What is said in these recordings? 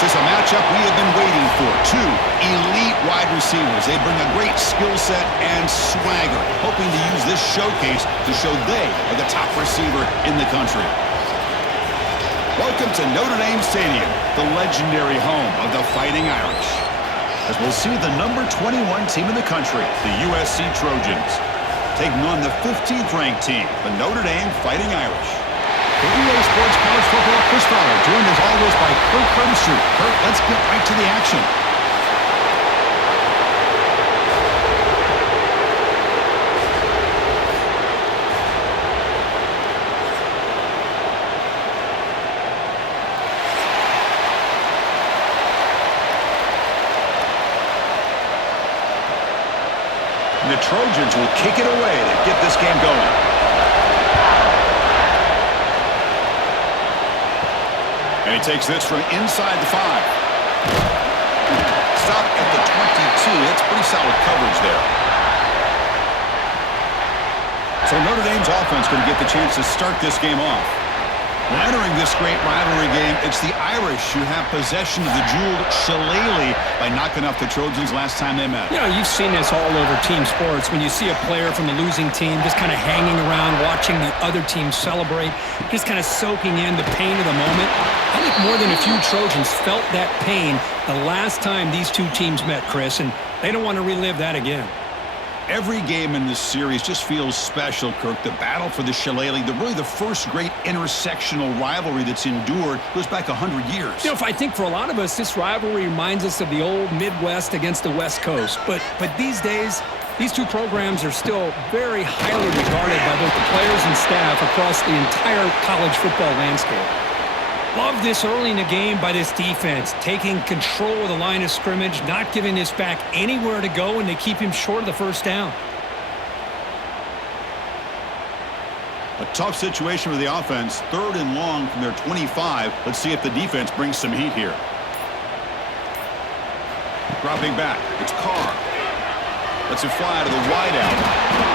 This is a matchup we have been waiting for. Two elite wide receivers. They bring a great skill set and swagger, hoping to use this showcase to show they are the top receiver in the country. Welcome to Notre Dame Stadium, the legendary home of the Fighting Irish, as we'll see the number 21 team in the country, the USC Trojans, taking on the 15th ranked team, the Notre Dame Fighting Irish. The EA Sports College Football Chris Fowler, joined as always by Kurt Crumstreet. Kurt, let's get right to the action. And the Trojans will kick it away to get this game going. And he takes this from inside the 5. Stop at the 22. That's pretty solid coverage there. So Notre Dame's offense going to get the chance to start this game off. Well, entering this great rivalry game, it's the Irish who have possession of the Jeweled Shillelagh by knocking off the Trojans last time they met. You know, you've seen this all over team sports. When you see a player from the losing team just kind of hanging around, watching the other team celebrate, just kind of soaking in the pain of the moment. I think more than a few Trojans felt that pain the last time these two teams met, Chris, and they don't want to relive that again. Every game in this series just feels special, Kirk. The battle for the Shillelagh, really the first great intersectional rivalry that's endured, goes back 100 years. You know, if I think for a lot of us, this rivalry reminds us of the old Midwest against the West Coast. But these days, these two programs are still very highly regarded by both the players and staff across the entire college football landscape. Love this early in the game by this defense, taking control of the line of scrimmage, not giving this back anywhere to go, and they keep him short of the first down. A tough situation for the offense. 3rd and long from their 25. Let's see if the defense brings some heat here. Dropping back. It's Carr. Lets it fly to the wideout.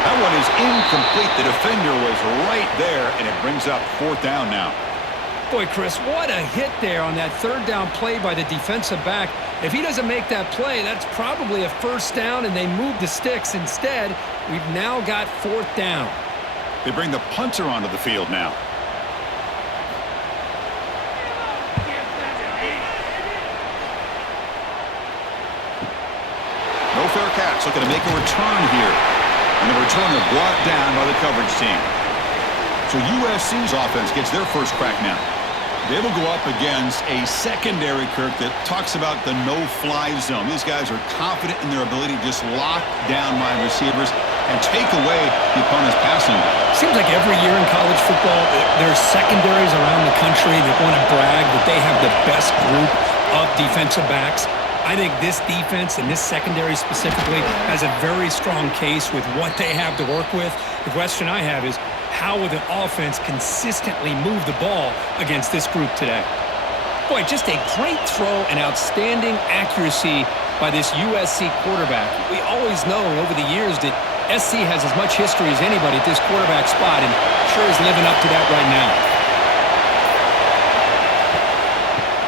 That one is incomplete. The defender was right there, and it brings up 4th down now. Boy, Chris, what a hit there on that 3rd down play by the defensive back. If he doesn't make that play, that's probably a first down, and they move the sticks. Instead, we've now got 4th down. They bring the punter onto the field now. No fair catch. Looking to make a return here. And the returner brought down by the coverage team. So USC's offense gets their first crack now. They will go up against a secondary, Kirk, that talks about the no-fly zone. These guys are confident in their ability to just lock down wide receivers and take away the opponent's passing. Seems like every year in college football, there's secondaries around the country that want to brag that they have the best group of defensive backs. I think this defense and this secondary specifically has a very strong case with what they have to work with. The question I have is, how will the offense consistently move the ball against this group today? Boy, just a great throw and outstanding accuracy by this USC quarterback. We always know over the years that SC has as much history as anybody at this quarterback spot, and sure is living up to that right now.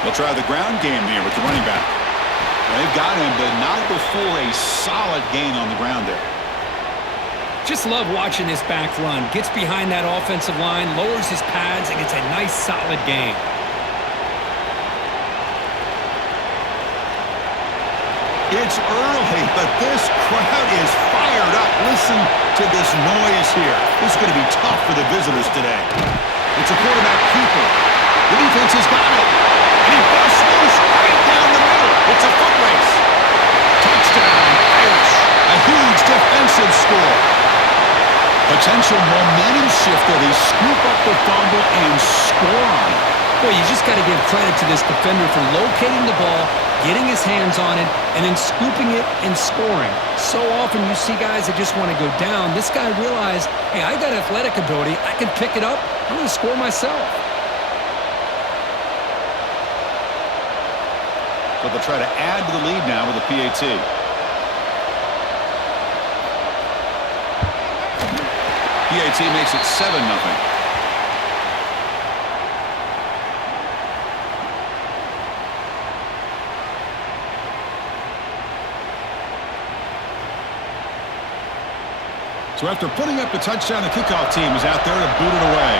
They'll try the ground game here with the running back. They've got him, but not before a solid gain on the ground there. Just love watching this back run. Gets behind that offensive line, lowers his pads, and gets a nice, solid gain. It's early, but this crowd is fired up. Listen to this noise here. This is going to be tough for the visitors today. It's a quarterback keeper. The defense has got it. And he busts loose right down the middle. It's a foot race. Touchdown, Irish. A huge defensive score. Potential momentum shifter. They scoop up the fumble and score on it. Boy, you just got to give credit to this defender for locating the ball, getting his hands on it, and then scooping it and scoring. So often you see guys that just want to go down. This guy realized, hey, I got athletic ability. I can pick it up. I'm going to score myself. So they'll try to add to the lead now with a PAT. PAT makes it 7-0. So after putting up the touchdown, the kickoff team is out there to boot it away.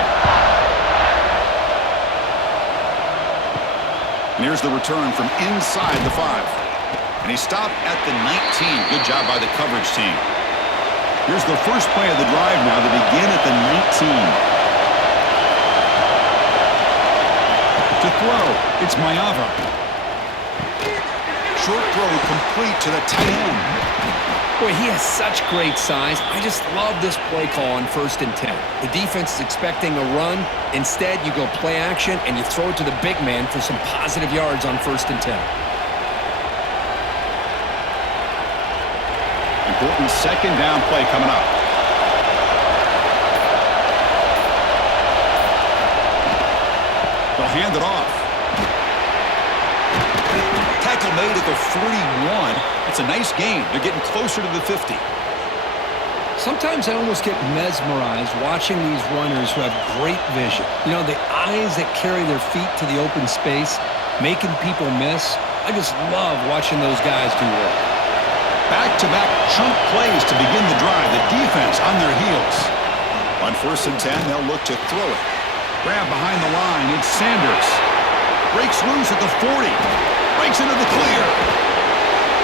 And here's the return from inside the 5. And he stopped at the 19. Good job by the coverage team. Here's the first play of the drive now to begin at the 19. To throw, it's Mayava. Short throw complete to the tight end. Boy, he has such great size. I just love this play call on 1st and 10. The defense is expecting a run. Instead, you go play action, and you throw it to the big man for some positive yards on 1st and 10. Important second down play coming up. They'll hand it off. Tackle made at the 41. It's a nice gain. They're getting closer to the 50. Sometimes I almost get mesmerized watching these runners who have great vision. You know, the eyes that carry their feet to the open space, making people miss. I just love watching those guys do work. Back-to-back chunk plays to begin the drive. The defense on their heels. On 1st and 10, they'll look to throw it. Grab behind the line. It's Sanders. Breaks loose at the 40. Breaks into the clear.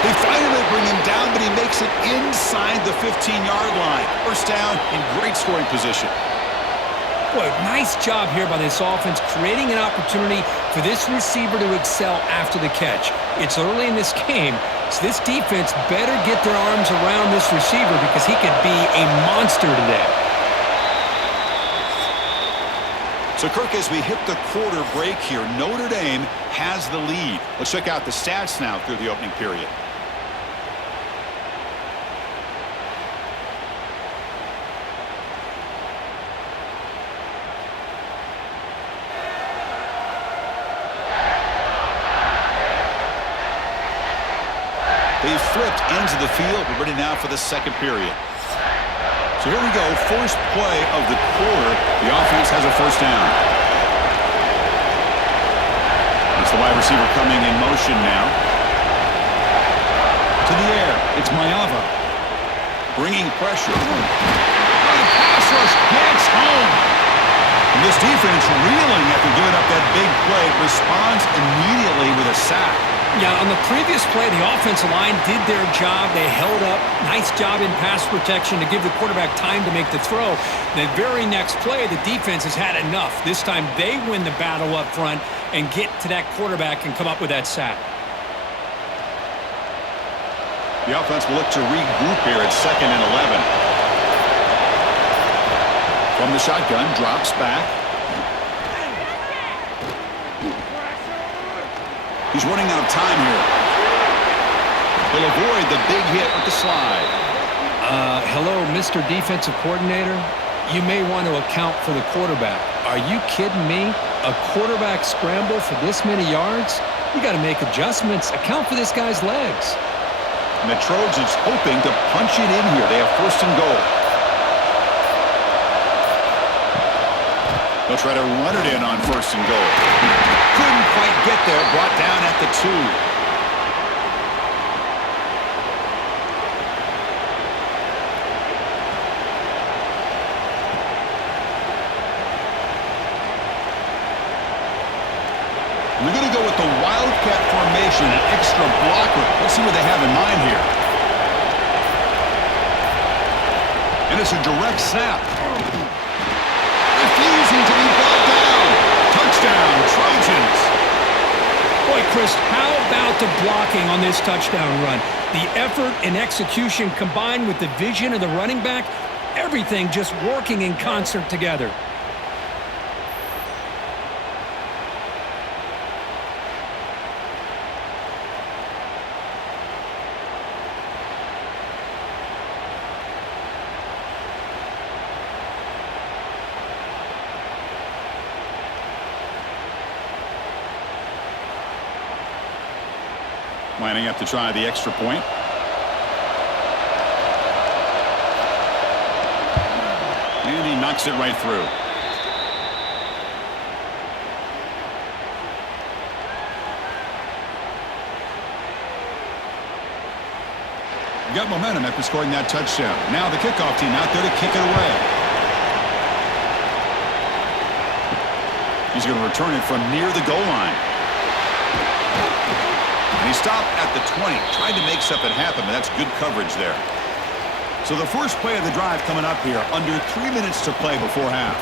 They finally bring him down, but he makes it inside the 15-yard line. First down in great scoring position. Boy, nice job here by this offense, creating an opportunity for this receiver to excel after the catch. It's early in this game, so this defense better get their arms around this receiver because he could be a monster today. So, Kirk, as we hit the quarter break here, Notre Dame has the lead. Let's check out the stats now through the opening period. They flipped ends of the field. We're ready now for the second period. So here we go, first play of the quarter. The offense has a first down. It's the wide receiver coming in motion now. To the air, it's Mayava. Bringing pressure. The pass rush gets home. And this defense reeling after giving up that big play. Responds immediately with a sack. Yeah, on the previous play, the offensive line did their job. They held up. Nice job in pass protection to give the quarterback time to make the throw. The very next play, the defense has had enough. This time, they win the battle up front and get to that quarterback and come up with that sack. The offense will look to regroup here at 2nd and 11. From the shotgun, drops back. He's running out of time here. He'll avoid the big hit with the slide. Hello, Mr. Defensive Coordinator. You may want to account for the quarterback. Are you kidding me? A quarterback scramble for this many yards? You got to make adjustments. Account for this guy's legs. And the Trojans hoping to punch it in here. They have 1st and goal. They'll try to run it in on 1st and goal. Couldn't quite get there. Brought down at the 2. We're going to go with the Wildcat formation, an extra blocker. Let's see what they have in mind here. And it's a direct snap. Refusing to be brought down. Touchdown, Trojans. Boy, Chris, how about the blocking on this touchdown run? The effort and execution combined with the vision of the running back, everything just working in concert together. Lining up to try the extra point. And he knocks it right through. Got momentum after scoring that touchdown. Now the kickoff team out there to kick it away. He's going to return it from near the goal line. And he stopped at the 20, tried to make something happen, but that's good coverage there. So the first play of the drive coming up here, under 3 minutes to play before half.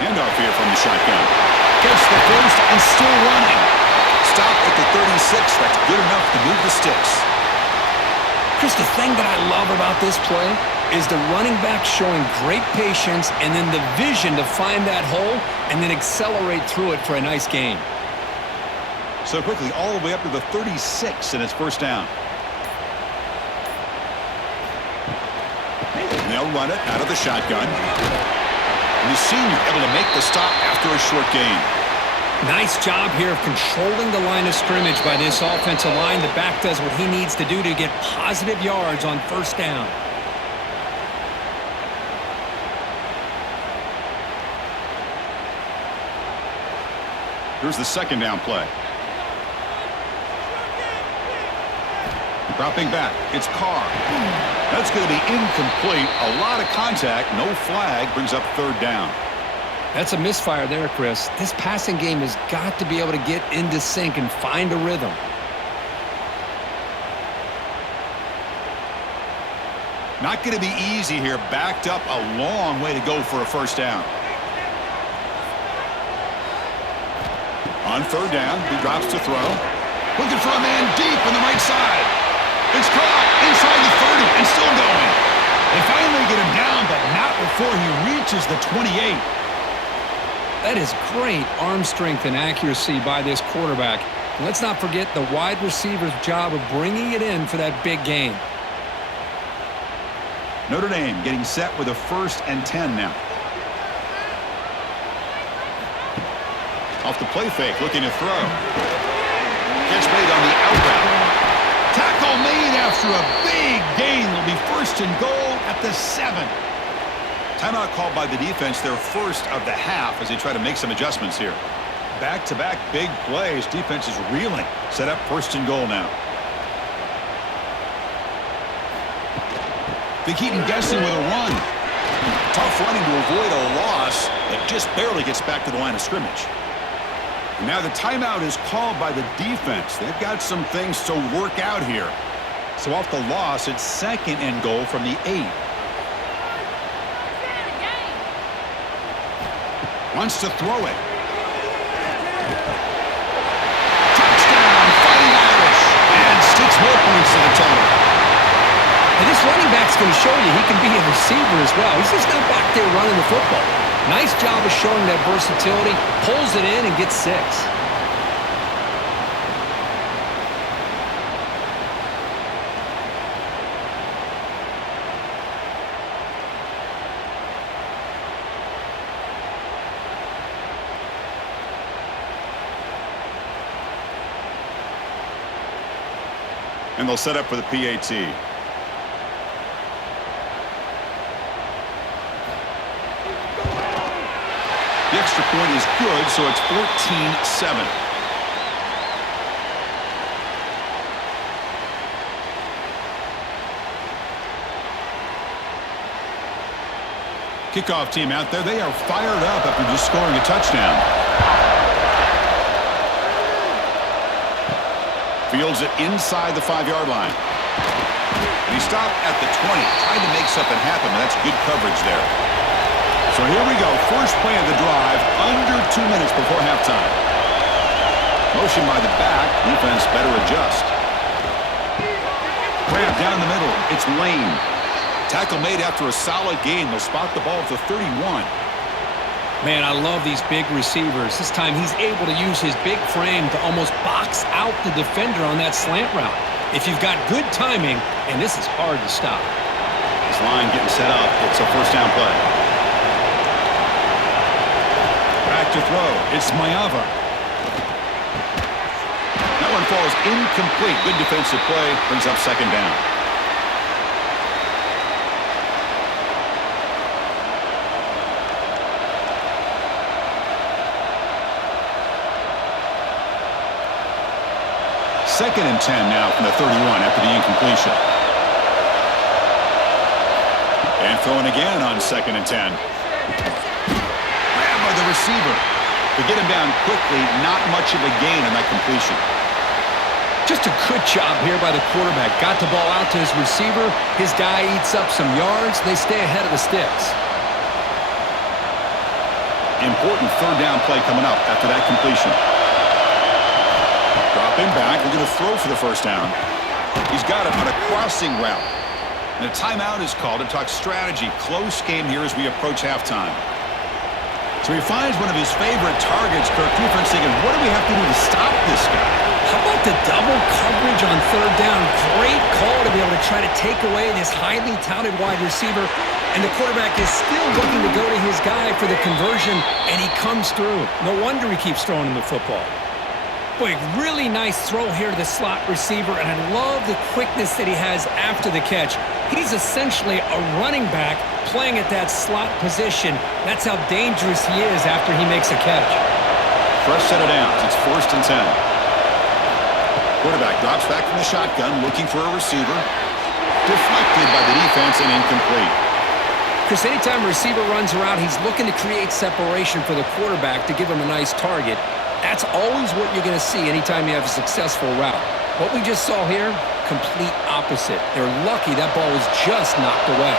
Handoff here from the shotgun. Gets the first and still running. Stop at the 36. That's good enough to move the sticks. Chris, the thing that I love about this play is the running back showing great patience and then the vision to find that hole and then accelerate through it for a nice gain. So quickly, all the way up to the 36, and it's first down. And they'll run it out of the shotgun. And the senior able to make the stop after a short gain. Nice job here of controlling the line of scrimmage by this offensive line. The back does what he needs to do to get positive yards on first down. Here's the second down play. Dropping back, it's Carr. That's going to be incomplete. A lot of contact, no flag, brings up third down. That's a misfire there, Chris. This passing game has got to be able to get into sync and find a rhythm. Not going to be easy here. Backed up a long way to go for a first down. On third down, he drops to throw. Looking for a man deep on the right side. It's caught inside the 30 and still going. They finally get him down, but not before he reaches the 28. That is great arm strength and accuracy by this quarterback. And let's not forget the wide receiver's job of bringing it in for that big gain. Notre Dame getting set with a 1st and 10 now. Off the play fake, looking to throw. Catch made on the out route. Tackle made after a big gain. Will be 1st and goal at the 7. Timeout called by the defense, their first of the half, as they try to make some adjustments here. Back-to-back big plays. Defense is reeling. Set up 1st and goal now. They keep him guessing with a run. Tough running to avoid a loss that just barely gets back to the line of scrimmage. And now the timeout is called by the defense. They've got some things to work out here. So off the loss, it's 2nd and goal from the 8. Wants to throw it. Touchdown, Fighting Irish. And 6 more points to the total. And this running back's going to show you he can be a receiver as well. He's just not back there running the football. Nice job of showing that versatility. Pulls it in and gets 6. And they'll set up for the PAT. The extra point is good, so it's 14-7. Kickoff team out there. They are fired up after just scoring a touchdown. Fields it inside the 5-yard line. And he stopped at the 20, trying to make something happen, but that's good coverage there. So here we go, first play of the drive, under 2 minutes before halftime. Motion by the back, defense better adjust. Grab down the middle, it's Lane. Tackle made after a solid gain. They'll spot the ball at the 31. Man, I love these big receivers. This time he's able to use his big frame to almost box out the defender on that slant route. If you've got good timing, and this is hard to stop. This line getting set up, it's a first down play. Back to throw. It's Mayava. That one falls incomplete. Good defensive play. Brings up 2nd down. Second and 10 now from the 31 after the incompletion. And throwing again on 2nd and 10. Grabbed by the receiver. To get him down quickly, not much of a gain on that completion. Just a good job here by the quarterback. Got the ball out to his receiver. His guy eats up some yards. They stay ahead of the sticks. Important 3rd down play coming up after that completion. Dropping back. We're going to throw for the 1st down. He's got it on a crossing route. And a timeout is called to talk strategy. Close game here as we approach halftime. So he finds one of his favorite targets. Kirk, defense thinking, what do we have to do to stop this guy? How about the double coverage on 3rd down? Great call to be able to try to take away this highly touted wide receiver. And the quarterback is still looking to go to his guy for the conversion, and he comes through. No wonder he keeps throwing him the football. Boy, really nice throw here to the slot receiver, and I love the quickness that he has after the catch. He's essentially a running back playing at that slot position. That's how dangerous he is after he makes a catch. Fresh set of downs. It's 1st and 10. Quarterback drops back from the shotgun, looking for a receiver. Deflected by the defense and incomplete. Chris, anytime a receiver runs around, he's looking to create separation for the quarterback to give him a nice target. That's always what you're going to see anytime you have a successful route. What we just saw here, complete opposite. They're lucky that ball was just knocked away.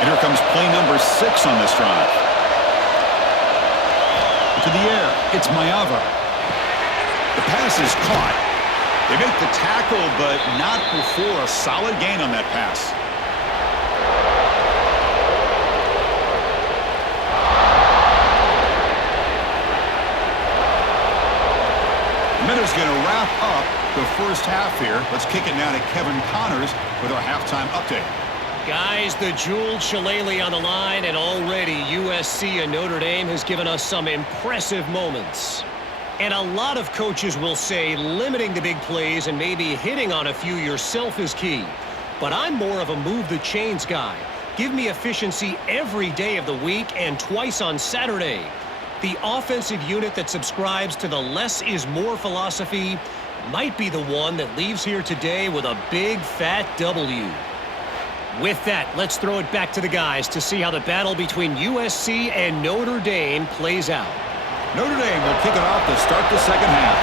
And here comes play number 6 on this drive. To the air, it's Mayava. The pass is caught. They make the tackle, but not before a solid gain on that pass. Minutes going to wrap up the first half here. Let's kick it now to Kevin Connors with our halftime update. Guys, the Jeweled Shillelagh on the line, and already USC and Notre Dame has given us some impressive moments. And a lot of coaches will say limiting the big plays and maybe hitting on a few yourself is key. But I'm more of a move the chains guy. Give me efficiency every day of the week and twice on Saturday. The offensive unit that subscribes to the less is more philosophy might be the one that leaves here today with a big fat W. With that, let's throw it back to the guys to see how the battle between USC and Notre Dame plays out. Notre Dame will kick it off to start the second half.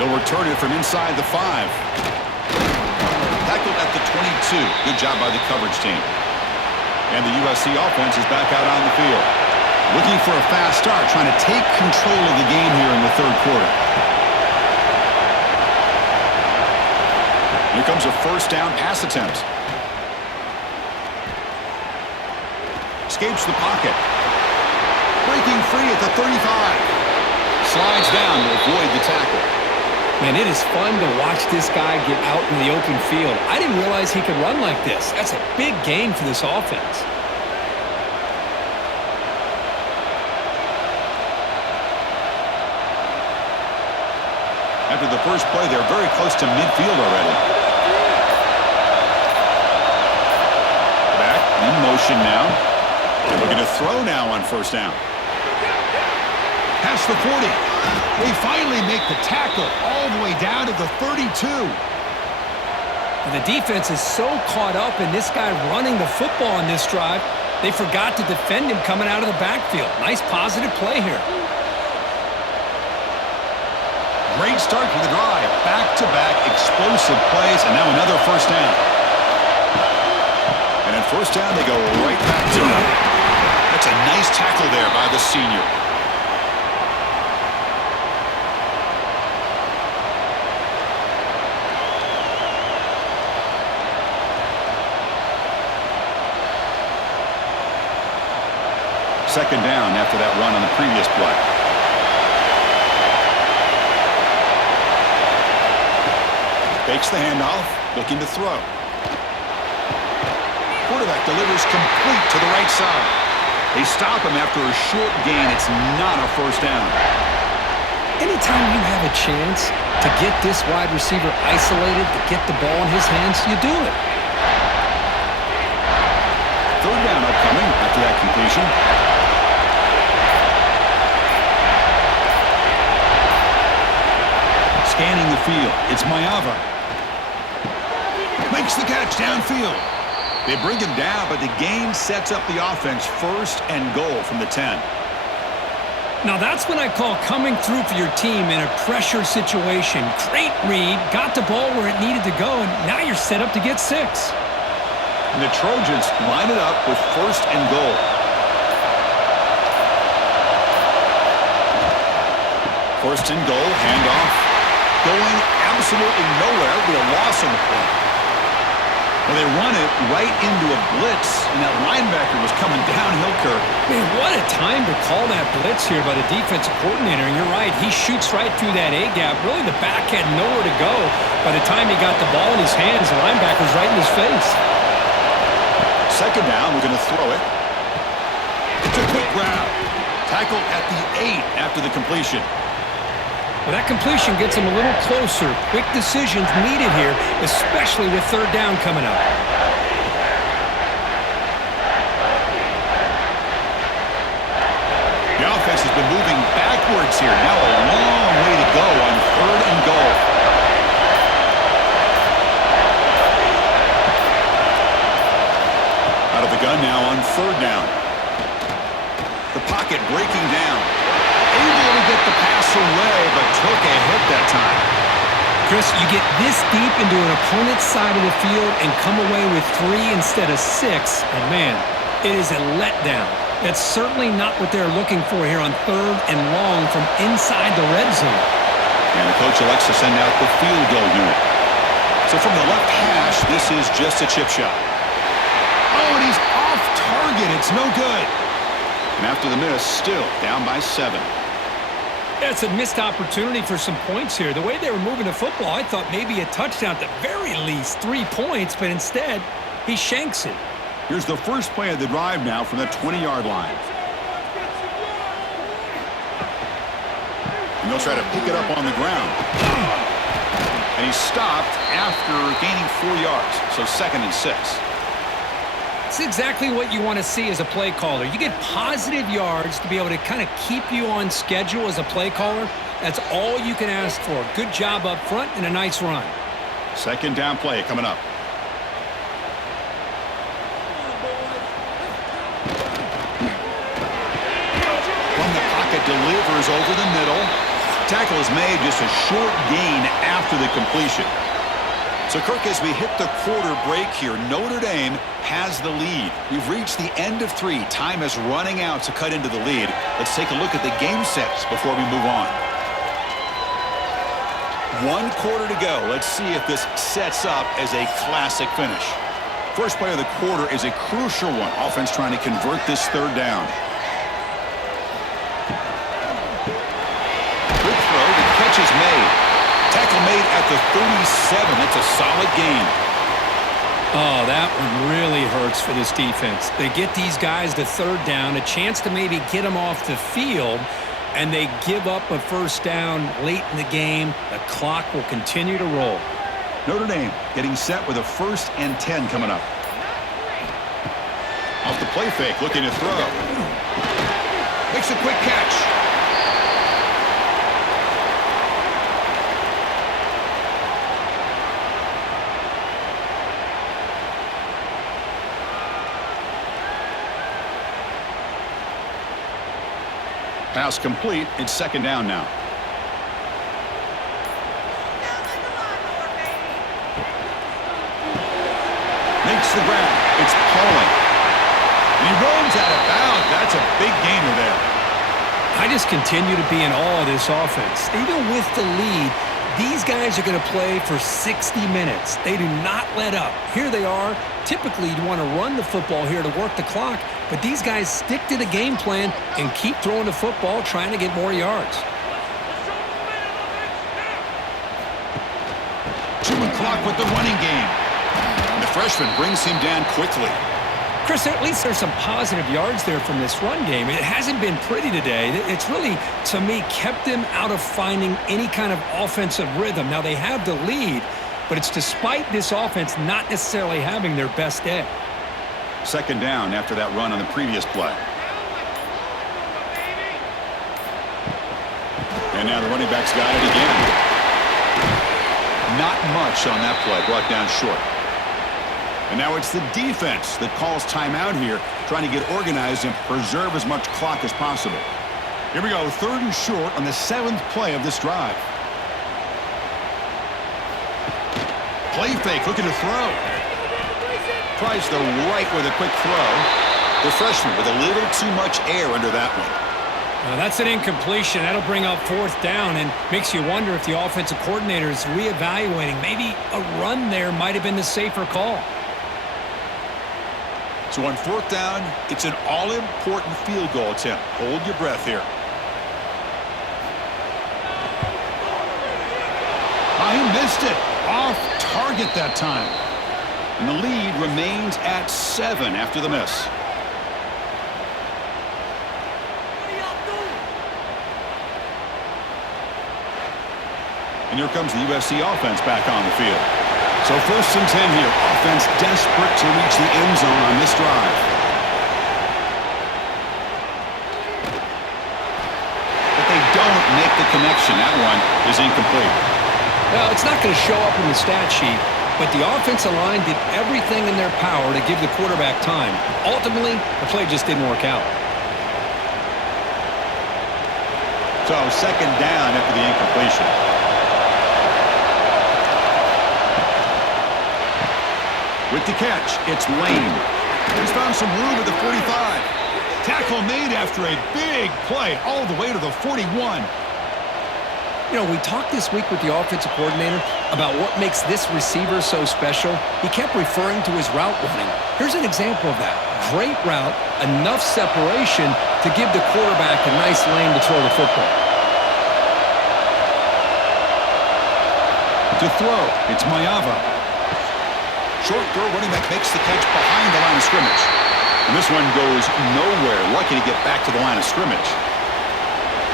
They'll return it from inside the 5. Tackled at the 22. Good job by the coverage team. And the USC offense is back out on the field. Looking for a fast start, trying to take control of the game here in the 3rd quarter. Here comes a 1st down pass attempt. Escapes the pocket. Breaking free at the 35. Slides down to avoid the tackle. Man, it is fun to watch this guy get out in the open field. I didn't realize he could run like this. That's a big gain for this offense. After the first play, they're very close to midfield already. Back in motion now. They're looking to throw now on 1st down. Past the 40. They finally make the tackle all the way down to the 32. And the defense is so caught up in this guy running the football on this drive, they forgot to defend him coming out of the backfield. Nice positive play here. Great start to the drive. Back-to-back explosive plays, and now another 1st down. And at 1st down, they go right back to it. That's a nice tackle there by the senior. Second down after that run on the previous play. Fakes the handoff, looking to throw. Quarterback delivers complete to the right side. They stop him after a short gain. It's not a 1st down. Anytime you have a chance to get this wide receiver isolated, to get the ball in his hands, you do it. 3rd down upcoming after that completion. Scanning the field, it's Mayava. Makes the catch downfield. They bring him down, but the gain sets up the offense 1st and goal from the 10. Now that's what I call coming through for your team in a pressure situation. Great read, got the ball where it needed to go, and now you're set up to get 6. And the Trojans line it up with 1st and goal. First and goal, handoff. Going absolutely nowhere. It'll be a loss on the play. Well, they run it right into a blitz, and that linebacker was coming downhill, Kirk. Man, what a time to call that blitz here by the defensive coordinator. And you're right, he shoots right through that A-gap. Really, the back had nowhere to go. By the time he got the ball in his hands, the linebacker's right in his face. Second down, we're going to throw it. It's a quick grab. Tackle at the 8 after the completion. Well, that completion gets him a little closer. Quick decisions needed here, especially with 3rd down coming up. The offense has been moving backwards here. Now a long way to go on 3rd and goal. Out of the gun now on 3rd down. The pocket breaking down. Able to get the pass away, but took a hit that time. Chris, you get this deep into an opponent's side of the field and come away with 3 instead of 6, and man, it is a letdown. That's certainly not what they're looking for here on 3rd and long from inside the red zone. And the coach elects to send out the field goal unit. So from the left hash, this is just a chip shot. Oh, and he's off target. It's no good. And after the miss, still down by 7. That's a missed opportunity for some points here. The way they were moving the football, I thought maybe a touchdown at the very least, 3 points, but instead, he shanks it. Here's the first play of the drive now from the 20-yard line. And they'll try to pick it up on the ground. And he's stopped after gaining 4 yards, so 2nd and 6. It's exactly what you want to see as a play caller. You get positive yards to be able to kind of keep you on schedule as a play caller. That's all you can ask for. Good job up front and a nice run. 2nd down play coming up. From the pocket, delivers over the middle. Tackle is made, just a short gain after the completion. So, Kirk, as we hit the quarter break here, Notre Dame has the lead. We've reached the end of 3. Time is running out to cut into the lead. Let's take a look at the game sets before we move on. 1 quarter to go. Let's see if this sets up as a classic finish. First play of the quarter is a crucial one. Offense trying to convert this 3rd down. Good throw. The catch is made. Tackle made at the 37. That's a solid gain. Oh, that one really hurts for this defense. They get these guys to 3rd down, a chance to maybe get them off the field, and they give up a 1st down late in the game. The clock will continue to roll. Notre Dame getting set with a 1st and 10 coming up. Off the play fake, looking to throw. Makes a quick catch. Pass complete. It's 2nd down now. Makes the grab. It's Pauling. And he rolls out of bounds. That's a big gainer there. I just continue to be in awe of this offense. Even with the lead, these guys are going to play for 60 minutes. They do not let up. Here they are. Typically, you want to run the football here to work the clock, but these guys stick to the game plan and keep throwing the football, trying to get more yards. Chewing clock with the running game. And the freshman brings him down quickly. Chris, at least there's some positive yards there from this run game. It hasn't been pretty today. It's really, to me, kept them out of finding any kind of offensive rhythm. Now, they have the lead, but it's despite this offense not necessarily having their best day. 2nd down after that run on the previous play. And now the running back's got it again. Not much on that play, brought down short. And now it's the defense that calls timeout here, trying to get organized and preserve as much clock as possible. Here we go, 3rd and short on the 7th play of this drive. Play fake, looking to throw. Tries the right with a quick throw. The freshman with a little too much air under that one. That's an incompletion. That'll bring up 4th down and makes you wonder if the offensive coordinator is reevaluating. Maybe a run there might have been the safer call. So on 4th down, it's an all-important field goal attempt. Hold your breath here. He missed it. Off target that time. And the lead remains at 7 after the miss. And here comes the USC offense back on the field. So 1st and 10 here. Offense desperate to reach the end zone on this drive. But they don't make the connection. That one is incomplete. Well, it's not going to show up in the stat sheet, but the offensive line did everything in their power to give the quarterback time. Ultimately, the play just didn't work out. So 2nd down after the incompletion. With the catch, it's Lane. He's found some room at the 45. Tackle made after a big play all the way to the 41. You know, we talked this week with the offensive coordinator about what makes this receiver so special. He kept referring to his route running. Here's an example of that. Great route, enough separation to give the quarterback a nice lane to throw the football. To throw, it's Mayava. Short throw, running back makes the catch behind the line of scrimmage. And this one goes nowhere. Lucky to get back to the line of scrimmage.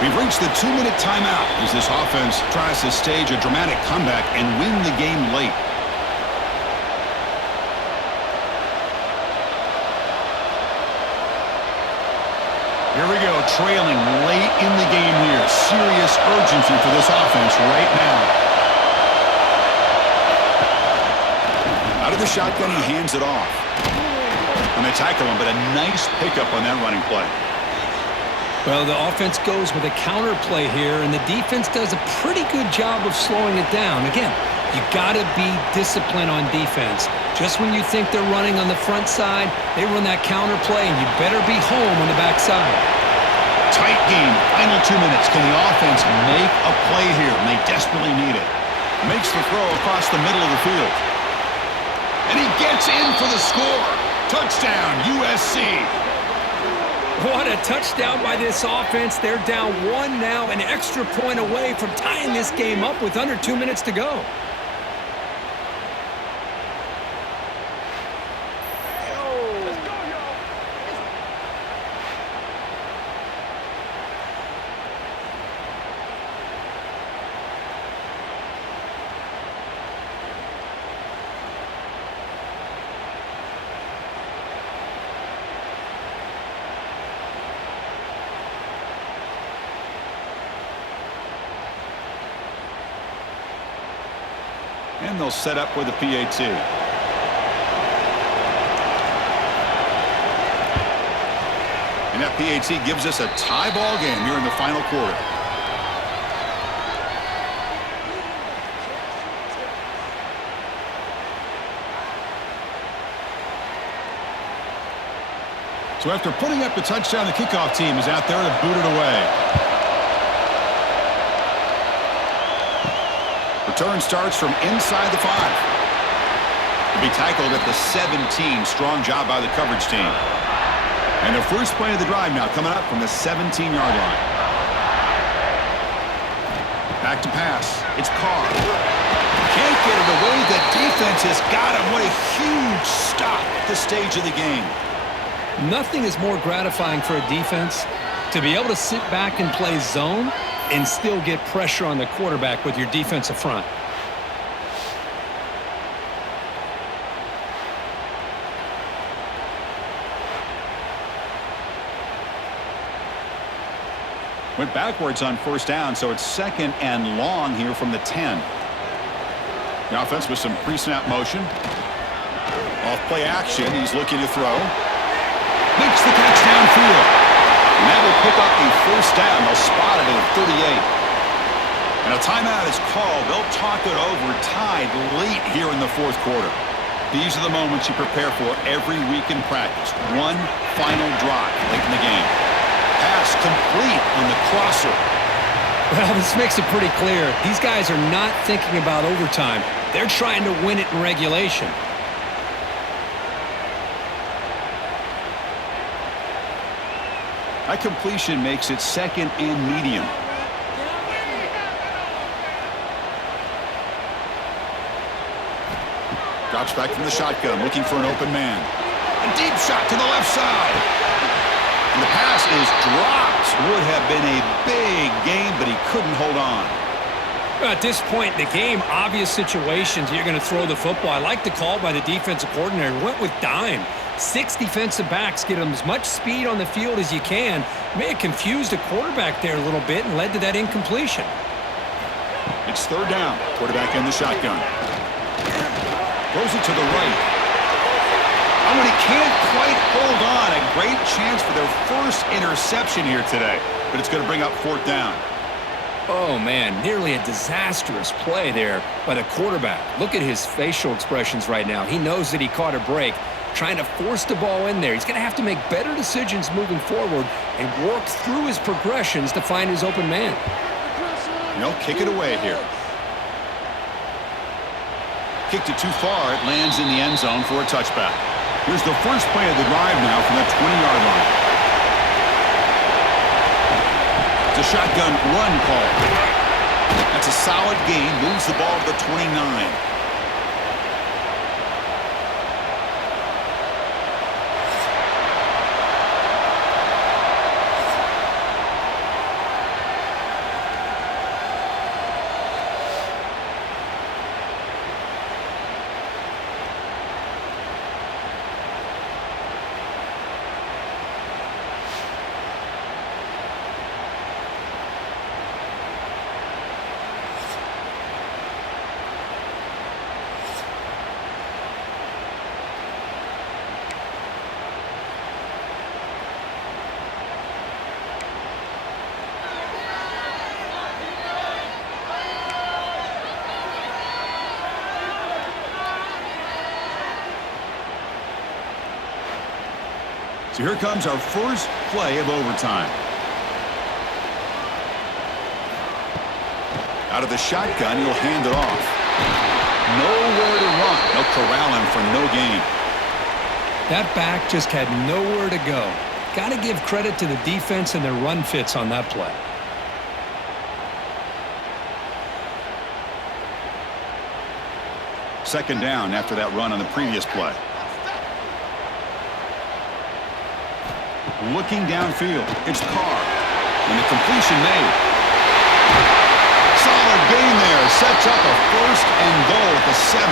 We've reached the 2-minute timeout as this offense tries to stage a dramatic comeback and win the game late. Here we go, trailing late in the game here. Serious urgency for this offense right now. Out of the shotgun, he hands it off. And they tackle him, but a nice pickup on that running play. Well, the offense goes with a counter play here, and the defense does a pretty good job of slowing it down. Again, you got to be disciplined on defense. Just when you think they're running on the front side, they run that counter play, and you better be home on the back side. Tight game. Final 2 minutes. Can the offense make a play here? And they desperately need it. Makes the throw across the middle of the field. And he gets in for the score. Touchdown, USC. What a touchdown by this offense. They're down 1 now, an extra point away from tying this game up with under 2 minutes to go. And they'll set up with a PAT. And that PAT gives us a tie ball game here in the final quarter. So after putting up the touchdown, the kickoff team is out there to boot it away. Return starts from inside the 5. To be tackled at the 17. Strong job by the coverage team. And the first play of the drive now coming up from the 17-yard line. Back to pass. It's Carr. Can't get it away. The defense has got him. What a huge stop at this stage of the game. Nothing is more gratifying for a defense to be able to sit back and play zone and still get pressure on the quarterback with your defensive front. Went backwards on first down, so it's 2nd and long here from the 10. The offense with some pre-snap motion. Off play action, he's looking to throw. Makes the catch downfield. And that will pick up the first down. They'll spot it at 38. And a timeout is called. They'll talk it over, tied late here in the fourth quarter. These are the moments you prepare for every week in practice. One final drive late in the game. Pass complete on the crosser. Well, this makes it pretty clear. These guys are not thinking about overtime. They're trying to win it in regulation. That completion makes it second and medium. Drops back from the shotgun, looking for an open man. A deep shot to the left side. And the pass is dropped. Would have been a big game, but he couldn't hold on. At this point in the game, obvious situations, you're going to throw the football. I like the call by the defensive coordinator. Went with dime. 6 defensive backs, get them as much speed on the field as you can. May have confused the quarterback there a little bit and led to that incompletion. It's third down. Quarterback in the shotgun. Throws it to the right. And when he can't quite hold on, a great chance for their first interception here today. But it's going to bring up fourth down. Oh, man, nearly a disastrous play there by the quarterback. Look at his facial expressions right now. He knows that he caught a break, trying to force the ball in there. He's going to have to make better decisions moving forward and work through his progressions to find his open man. No, kick it away here. Kicked it too far. It lands in the end zone for a touchback. Here's the first play of the drive now from the 20-yard line. It's a shotgun run call. That's a solid gain. Moves the ball to the 29. So here comes our first play of overtime. Out of the shotgun, he'll hand it off. Nowhere to run. They'll corral him for no gain. That back just had nowhere to go. Got to give credit to the defense and their run fits on that play. Second down after that run on the previous play. Looking downfield. It's Carr. And the completion made. Solid gain there. Sets up a first and goal at the 7.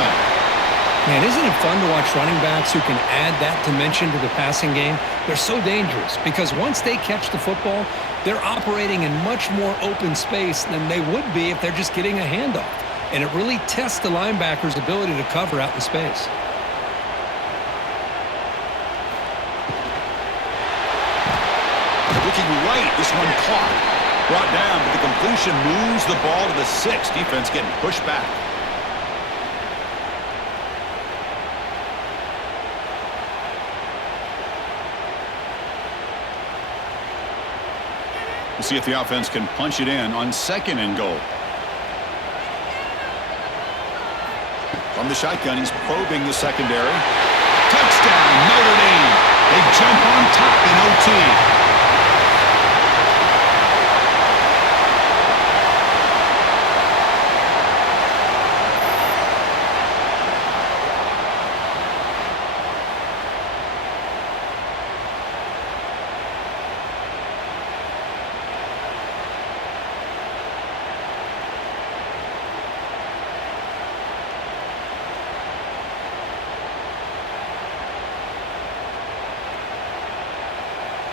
Man, isn't it fun to watch running backs who can add that dimension to the passing game? They're so dangerous because once they catch the football, they're operating in much more open space than they would be if they're just getting a handoff. And it really tests the linebacker's ability to cover out in space. Looking right, this one caught. Brought down, but the completion moves the ball to the 6. Defense getting pushed back. We'll see if the offense can punch it in on second and goal. From the shotgun, he's probing the secondary. Touchdown, Notre Dame. They jump on top in OT.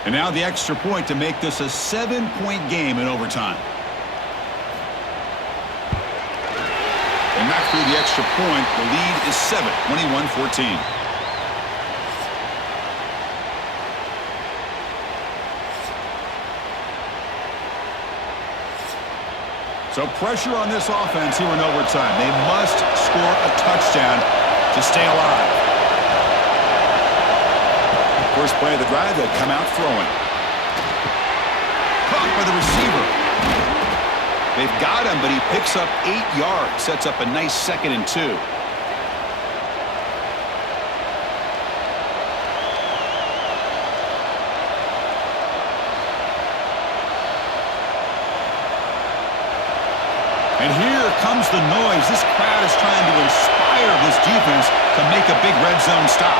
And now the extra point to make this a 7-point game in overtime. And back through the extra point, the lead is 7, 21-14. So pressure on this offense here in overtime. They must score a touchdown to stay alive. First play of the drive, they come out throwing. Caught by the receiver. They've got him, but he picks up 8 yards. Sets up a nice 2nd and 2. And here comes the noise. This crowd is trying to inspire this defense to make a big red zone stop.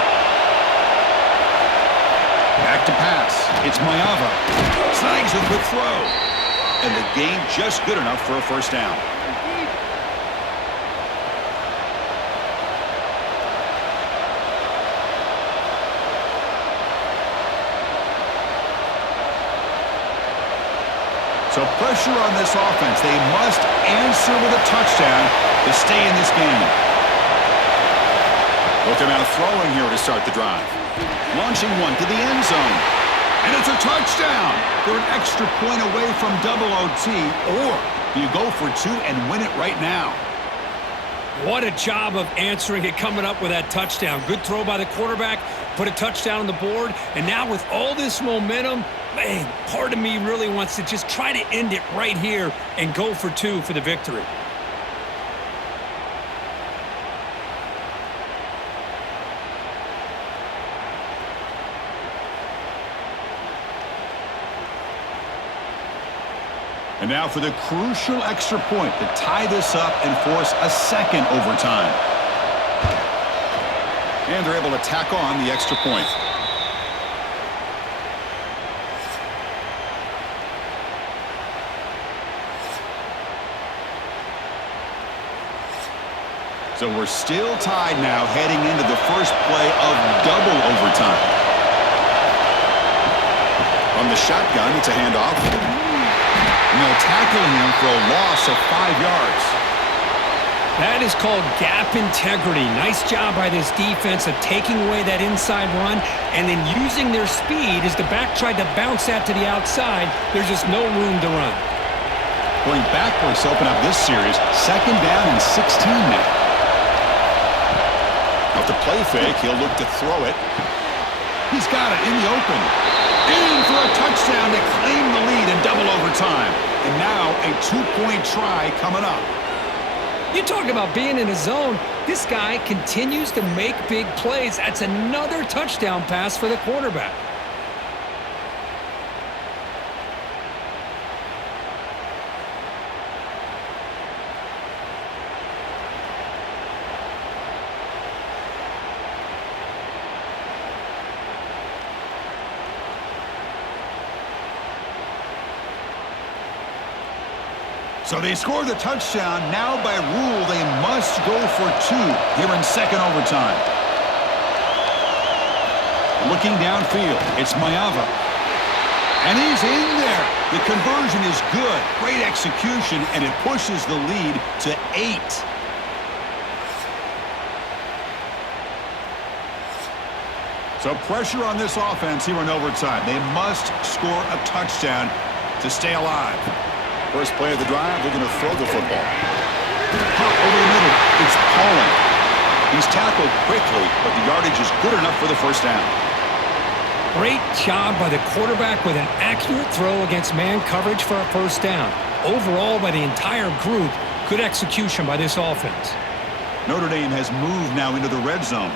Back to pass. It's Mayava. Snags a quick throw. And the game just good enough for a first down. So pressure on this offense. They must answer with a touchdown to stay in this game. Looking out throwing here to start the drive. Launching one to the end zone. And it's a touchdown. They're an extra point away from double OT. Or you go for 2 and win it right now. What a job of answering it, coming up with that touchdown. Good throw by the quarterback, put a touchdown on the board, and now with all this momentum, man, part of me really wants to just try to end it right here and go for 2 for the victory. And now for the crucial extra point to tie this up and force a 2nd overtime. And they're able to tack on the extra point. So we're still tied now heading into the first play of double overtime. On the shotgun, it's a handoff. And they'll tackle him for a loss of 5 yards. That is called gap integrity. Nice job by this defense of taking away that inside run and then using their speed as the back tried to bounce that to the outside. There's just no room to run. Going backwards to open up this series. 2nd down and 16 now. Off the play fake, he'll look to throw it. He's got it in the open. In for a touchdown to claim the lead in double overtime. And now a 2-point try coming up. You talk about being in a zone. This guy continues to make big plays. That's another touchdown pass for the quarterback. So they score the touchdown. Now by rule, they must go for 2 here in 2nd overtime. Looking downfield, it's Mayava. And he's in there. The conversion is good. Great execution, and it pushes the lead to 8. So pressure on this offense here in overtime. They must score a touchdown to stay alive. First play of the drive, they're going to throw the football. Pop over the middle. It's Pollard. He's tackled quickly, but the yardage is good enough for the first down. Great job by the quarterback with an accurate throw against man coverage for a first down. Overall, by the entire group, good execution by this offense. Notre Dame has moved now into the red zone.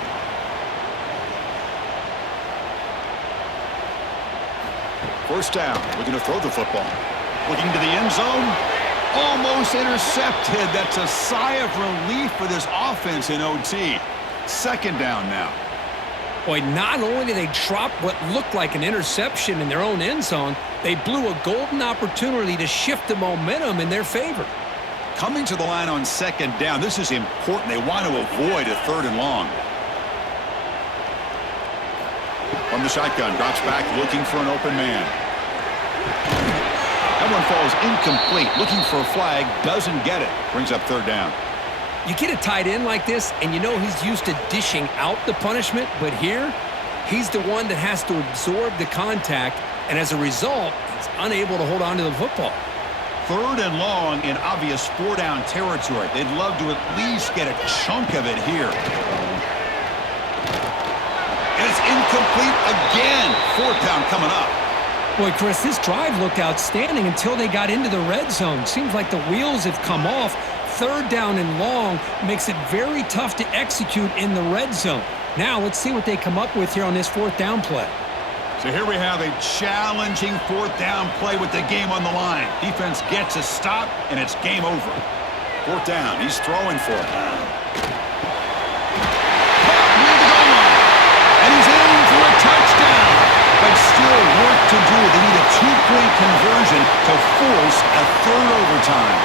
First down, we're going to throw the football. Looking to the end zone. Almost intercepted. That's a sigh of relief for this offense in OT. 2nd down now. Boy, not only did they drop what looked like an interception in their own end zone, they blew a golden opportunity to shift the momentum in their favor. Coming to the line on 2nd down, this is important. They want to avoid a 3rd and long. From the shotgun, drops back, looking for an open man. That one falls incomplete. Looking for a flag, doesn't get it. Brings up 3rd down. You get a tight end like this, and you know he's used to dishing out the punishment, but here, he's the one that has to absorb the contact, and as a result, he's unable to hold on to the football. 3rd and long in obvious 4-down territory. They'd love to at least get a chunk of it here. And it's incomplete again. 4th down coming up. Boy, Chris, this drive looked outstanding until they got into the red zone. Seems like the wheels have come off. 3rd down and long makes it very tough to execute in the red zone. Now, let's see what they come up with here on this 4th down play. So here we have a challenging 4th down play with the game on the line. Defense gets a stop, and it's game over. 4th down. He's throwing for it. And he's in for a touchdown. But still work to do. They need a 2-point conversion to force a 3rd overtime.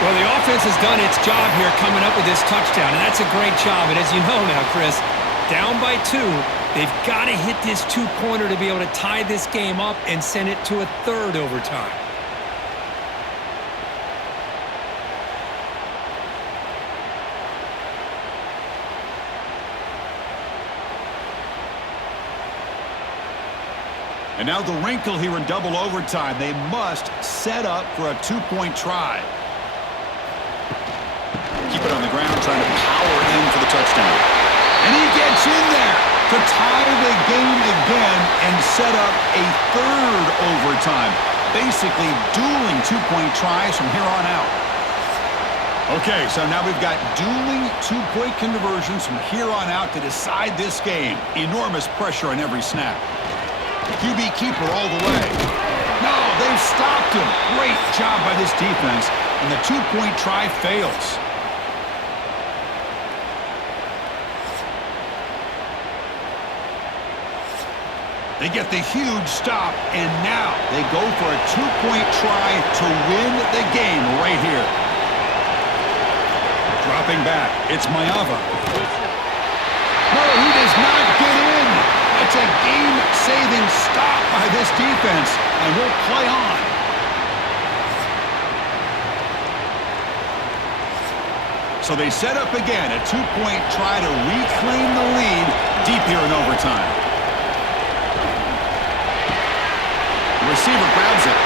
Well, the offense has done its job here coming up with this touchdown, and that's a great job. And as you know now, Chris, down by 2, they've got to hit this 2-pointer to be able to tie this game up and send it to a 3rd overtime. And now the wrinkle here in double overtime. They must set up for a 2-point try. Keep it on the ground, trying to power in for the touchdown. And he gets in there to tie the game again and set up a 3rd overtime. Basically dueling 2-point tries from here on out. Okay, so now we've got dueling 2-point conversions from here on out to decide this game. Enormous pressure on every snap. QB keeper all the way. No, they've stopped him. Great job by this defense. And the 2-point try fails. They get the huge stop, and now they go for a 2-point try to win the game right here. Dropping back, it's Mayava. No, he does not get in. It's a game-saving stop by this defense, and we'll play on. So they set up again, a 2-point try to reclaim the lead deep here in overtime. The receiver grabs it,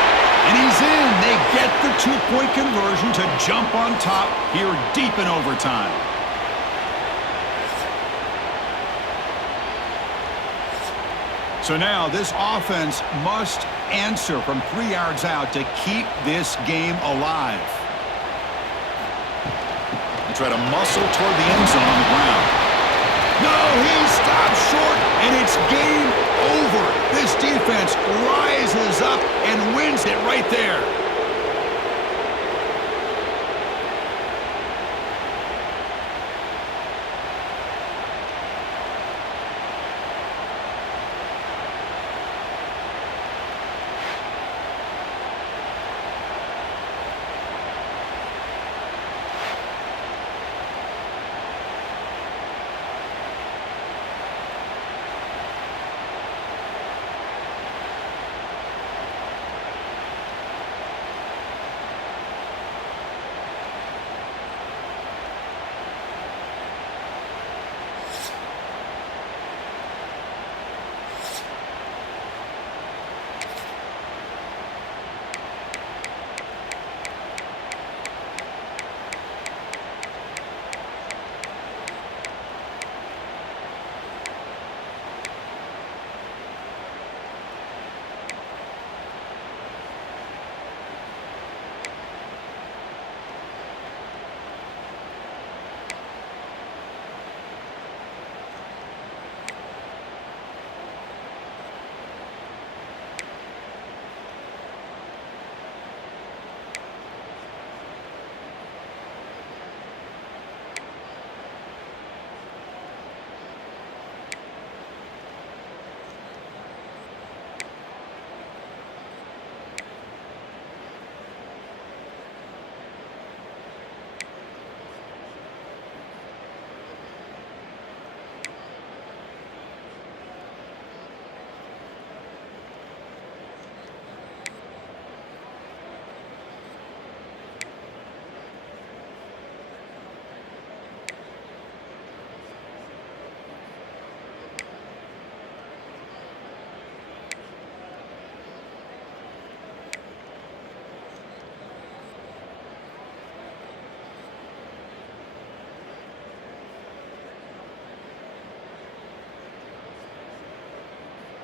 and he's in. They get the 2-point conversion to jump on top here deep in overtime. So now this offense must answer from 3 yards out to keep this game alive. They try to muscle toward the end zone on the ground. No, he stops short, and it's game over. This defense rises up and wins it right there.